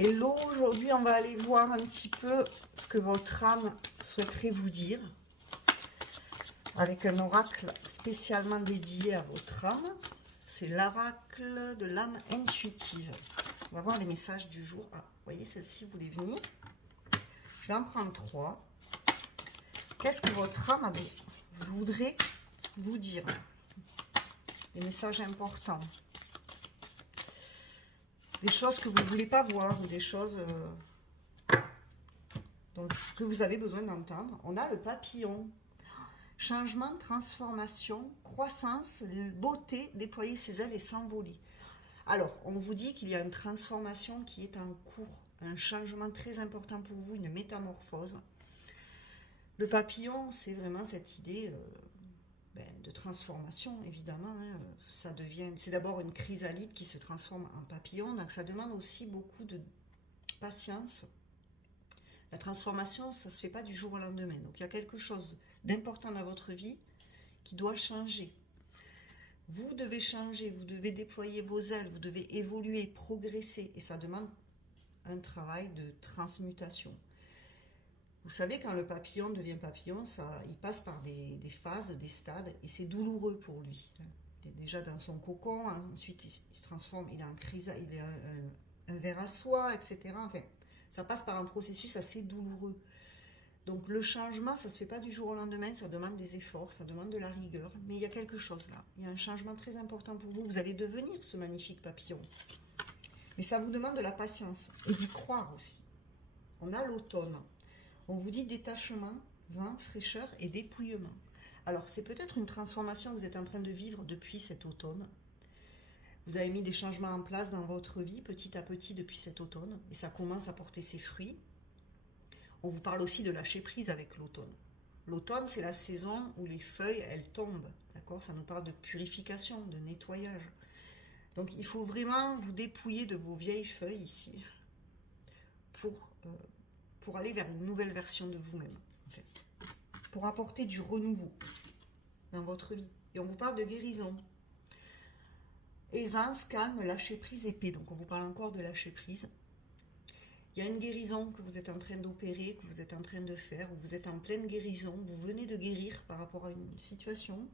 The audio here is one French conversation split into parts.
Hello, aujourd'hui on va aller voir un petit peu ce que votre âme souhaiterait vous dire avec un oracle spécialement dédié à votre âme. C'est l'oracle de l'âme intuitive. On va voir les messages du jour. Ah, vous voyez, celle-ci voulait venir. Je vais en prendre 3. Qu'est-ce que votre âme voudrait vous dire? Des messages importants. Des choses que vous ne voulez pas voir ou des choses que vous avez besoin d'entendre. On a le papillon. Changement, transformation, croissance, beauté, déployer ses ailes et s'envoler. Alors, on vous dit qu'il y a une transformation qui est en cours, un changement très important pour vous, une métamorphose. Le papillon, c'est vraiment cette idée de transformation, évidemment. Ça devient, c'est d'abord une chrysalide qui se transforme en papillon, donc ça demande aussi beaucoup de patience. La transformation, ça ne se fait pas du jour au lendemain. Donc il y a quelque chose d'important dans votre vie qui doit changer. Vous devez changer, vous devez déployer vos ailes, vous devez évoluer, progresser. Et ça demande un travail de transmutation. Vous savez, quand le papillon devient papillon, il passe par des phases, des stades, et c'est douloureux pour lui. Il est déjà dans son cocon, ensuite il se transforme, il est en crise, il est un ver à soie, etc. Enfin, ça passe par un processus assez douloureux. Donc le changement, ça ne se fait pas du jour au lendemain, ça demande des efforts, ça demande de la rigueur. Mais il y a quelque chose là, il y a un changement très important pour vous. Vous allez devenir ce magnifique papillon. Mais ça vous demande de la patience et d'y croire aussi. On a l'automne. On vous dit détachement, vent, fraîcheur et dépouillement. Alors c'est peut-être une transformation que vous êtes en train de vivre depuis cet automne. Vous avez mis des changements en place dans votre vie petit à petit depuis cet automne et ça commence à porter ses fruits. On vous parle aussi de lâcher prise avec l'automne. L'automne, c'est la saison où les feuilles, elles tombent. D'accord? Ça nous parle de purification, de nettoyage. Donc, il faut vraiment vous dépouiller de vos vieilles feuilles ici pour aller vers une nouvelle version de vous-même. En fait. Pour apporter du renouveau dans votre vie. Et on vous parle de guérison. Aisance, calme, lâcher prise, épée. Donc, on vous parle encore de lâcher prise. Il y a une guérison que vous êtes en train d'opérer, que vous êtes en train de faire, vous êtes en pleine guérison, vous venez de guérir par rapport à une situation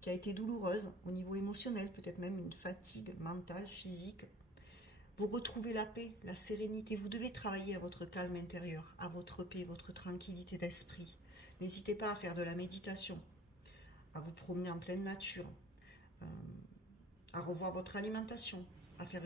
qui a été douloureuse au niveau émotionnel, peut-être même une fatigue mentale, physique. Vous retrouvez la paix, la sérénité, vous devez travailler à votre calme intérieur, à votre paix, votre tranquillité d'esprit. N'hésitez pas à faire de la méditation, à vous promener en pleine nature, à revoir votre alimentation, à faire